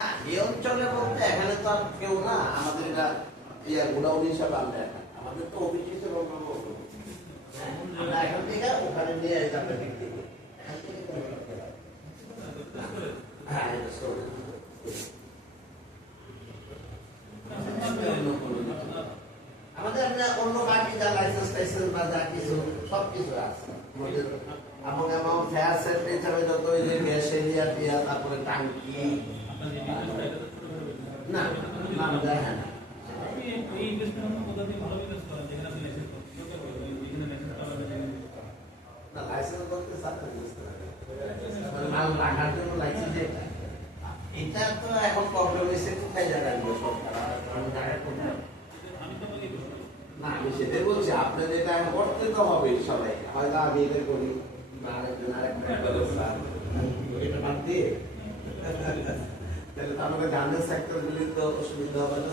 এই অঞ্চলে বলতে এখানে তো আর কেউ না, আমাদের এটা গোডাউন হিসাবে আমরা আমাদের তো অফিস হিসেবে আমরা এখান থেকে ওখানে নিয়ে আমরা বিক্রি করি। হ্যাঁ, আমাদের অন্য বাকি যা লাইসেন্স টাইসেন্স বা যা কিছু সবকিছু আছে আমাদের। এবং ফেয়ার সেফটি হিসাবে যত ওই যে গ্যাস এরিয়া টিয়া, তারপরে টাঙ্কি না নাম দেখে না। লাইসেন্স বলতে মাল রাখার জন্য লাইসেন্স এটা তো এখন প্রবলেম এসে কোথায় জানাবো সরকার না। আমি সেটাই বলছি, আপনাদের এটা করতে তো হবে সবাই, হয়তো আমি এটা করি বা আরেকজন আরেকটা এটা বাদ দিয়ে তাহলে তো আমাদের গার্মেন্টস সেক্টর গুলি তো অসুবিধা হবে না।